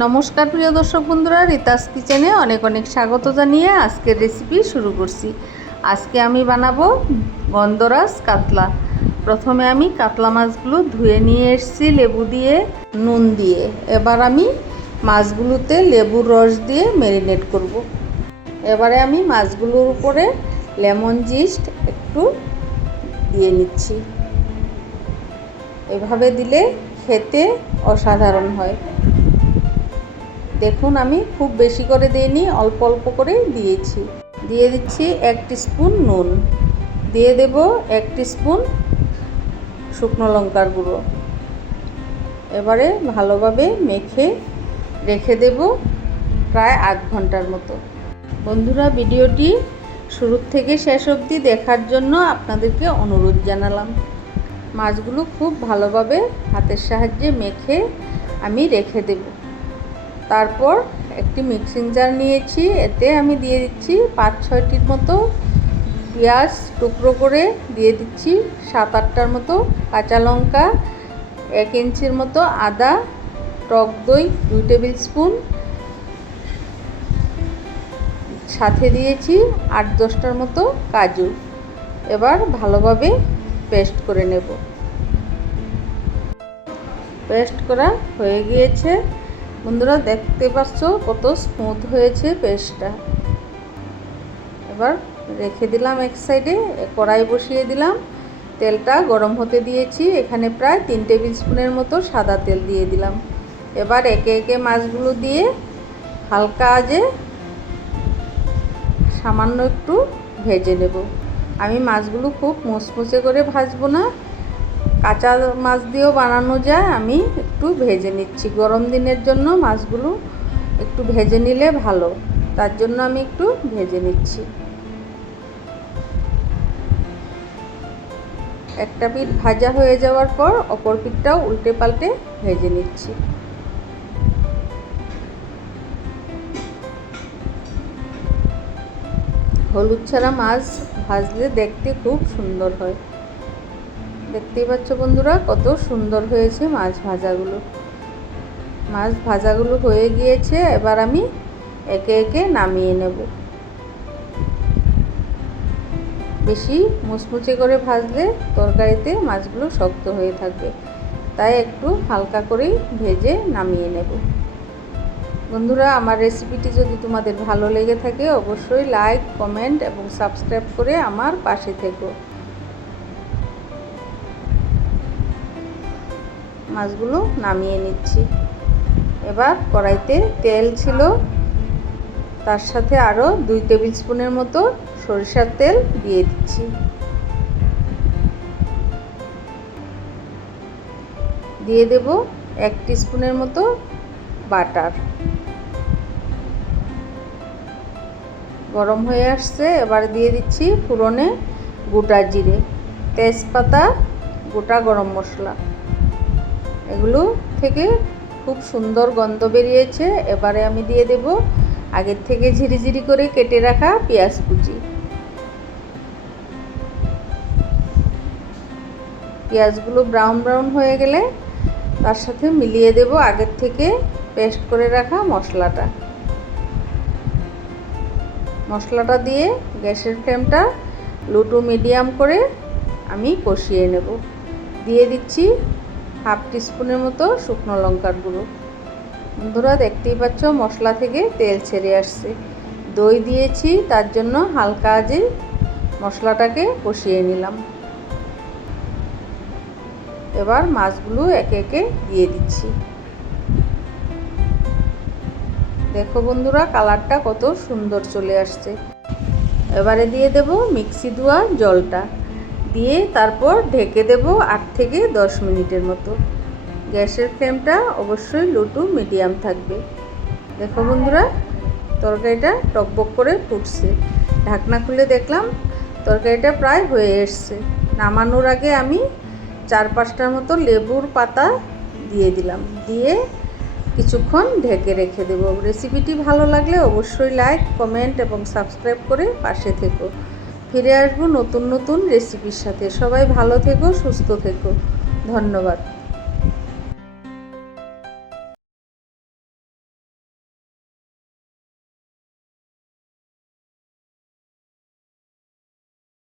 নমস্কার প্রিয় দর্শক বন্ধুরা, রিতাস কিচেনে অনেক অনেক স্বাগত জানিয়ে আজকের রেসিপি শুরু করছি। আজকে আমি বানাবো গন্ধরাজ কাতলা। প্রথমে আমি কাতলা মাছগুলো ধুয়ে নিয়ে এসেছি লেবু দিয়ে, নুন দিয়ে। এবার আমি মাছগুলোতে লেবুর রস দিয়ে ম্যারিনেট করব। এবারে আমি মাছগুলোর উপরে লেমন জিস্ট একটু দিয়ে নিচ্ছি। এভাবে দিলে খেতে অসাধারণ হয়। দেখুন আমি খুব বেশি করে দিইনি, অল্প অল্প করে দিয়েছি। দিয়ে দিচ্ছি এক স্পুন নুন। দিয়ে দেব এক স্পুন শুকনো লঙ্কার গুঁড়ো। এবারে ভালোভাবে মেখে রেখে দেব প্রায় আধ ঘণ্টার মতো। বন্ধুরা, ভিডিওটি শুরুর থেকে শেষ অবধি দেখার জন্য আপনাদেরকে অনুরোধ জানালাম। মাছগুলো খুব ভালোভাবে হাতের সাহায্যে মেখে আমি রেখে দেব। তারপর একটি মিক্সিং জার নিয়েছি, এতে আমি দিয়ে দিচ্ছি পাঁচ ছয়টির মতো পেঁয়াজ টুকরো করে দিয়ে দিচ্ছি, সাত আটটার মতো কাঁচা লঙ্কা, এক ইঞ্চির মতো আদা, টক দই, দুই টেবিল স্পুন। সাথে দিয়েছি আট দশটার মতো কাজু। এবার ভালোভাবে পেস্ট করে নেব। পেস্ট করা হয়ে গিয়েছে। বন্ধুরা দেখতে পাচ্ছ কত স্মুথ হয়েছে পেস্টটা। এবার রেখে দিলাম এক সাইডে কড়াই বসিয়ে দিলাম। তেলটা গরম হতে দিয়েছি, এখানে প্রায় তিন টেবিল স্পুনের মতো সাদা তেল দিয়ে দিলাম। এবার একে একে মাছগুলো দিয়ে হালকা আজে সামান্য একটু ভেজে নেব। আমি মাছগুলো খুব মুচমুচে করে ভাজবো না কাঁচা মাছ দিয়েও বানানো যায়। আমি একটু ভেজে নিচ্ছি। গরম দিনের জন্য মাছগুলো একটু ভেজে নিলে ভালো। তার জন্য আমি একটু ভেজে নিচ্ছি। একটা পিঠ ভাজা হয়ে যাওয়ার পর অপর পিঠটাও উল্টে পাল্টে ভেজে নিচ্ছি। হলুদ ছাড়া মাছ ভাজলে দেখতে খুব সুন্দর হয়। দেখতেই পাচ্ছ বন্ধুরা, কত সুন্দর হয়েছে মাছ ভাজাগুলো। মাছ ভাজাগুলো হয়ে গিয়েছে, এবার আমি একে একে নামিয়ে নেব। বেশি মুচমুচে করে ভাজলে তরকারিতে মাছগুলো শক্ত হয়ে থাকবে, তাই একটু হালকা করেই ভেজে নামিয়ে নেব। বন্ধুরা, আমার রেসিপিটি যদি তোমাদের ভালো লেগে থাকে, অবশ্যই লাইক, কমেন্ট এবং সাবস্ক্রাইব করে আমার পাশে থেকো। মাছগুলো নামিয়ে নিচ্ছি। এবার কড়াইতে তেল ছিল। তার সাথে আরও দুই টেবিল স্পুনের মতো সরিষার তেল দিয়ে দিচ্ছি। দিয়ে দেব এক স্পুনের মতো বাটার। গরম হয়ে আসছে, এবার দিয়ে দিচ্ছি ফুরনে গোটা জিরে, তেজপাতা, গোটা গরম মশলা। এগুলো থেকে খুব সুন্দর গন্ধ বেরিয়েছে। এবারে আমি দিয়ে দেব আগের থেকে ঝিরিঝিরি করে কেটে রাখা পেঁয়াজ কুচি। পেঁয়াজগুলো ব্রাউন ব্রাউন হয়ে গেলে তার সাথে মিলিয়ে দেব আগের থেকে পেস্ট করে রাখা মশলাটা। মশলাটা দিয়ে গ্যাসের ফ্লেমটা লুটু মিডিয়াম করে আমি কষিয়ে নেব। দিয়ে দিচ্ছি হাফ টিস্পুনের মতো শুকনো লঙ্কার গুঁড়ো। বন্ধুরা, দেখতেই পাচ্ছ, মশলা থেকে তেল ছেড়ে আসছে। দই দিয়েছি, তার জন্য হালকা আজে মশলাটাকে কষিয়ে নিলাম। এবার মাছগুলো একে একে দিয়ে দিচ্ছি। দেখো বন্ধুরা, কালারটা কত সুন্দর চলে আসছে। এবারে দিয়ে দেব মিক্সি ধোয়া জলটা। দিয়ে তারপর ঢেকে দেব আট থেকে দশ মিনিটের মতো। গ্যাসের ফ্লেমটা অবশ্যই লো টু মিডিয়াম থাকবে। দেখো বন্ধুরা, তরকারিটা টকবক করে ফুটছে। ঢাকনা খুলে দেখলাম, তরকারিটা প্রায় হয়ে এসছে। নামানোর আগে আমি চার পাঁচটার মতো লেবুর পাতা দিয়ে দিলাম। দিয়ে কিছুক্ষণ ঢেকে রেখে দেবো। রেসিপিটি ভালো লাগলে অবশ্যই লাইক, কমেন্ট এবং সাবস্ক্রাইব করে পাশে থেকো। ফিরে আসব নতুন নতুন রেসিপির সাথে। সবাই ভালো থেকো সুস্থ থেকো। ধন্যবাদ।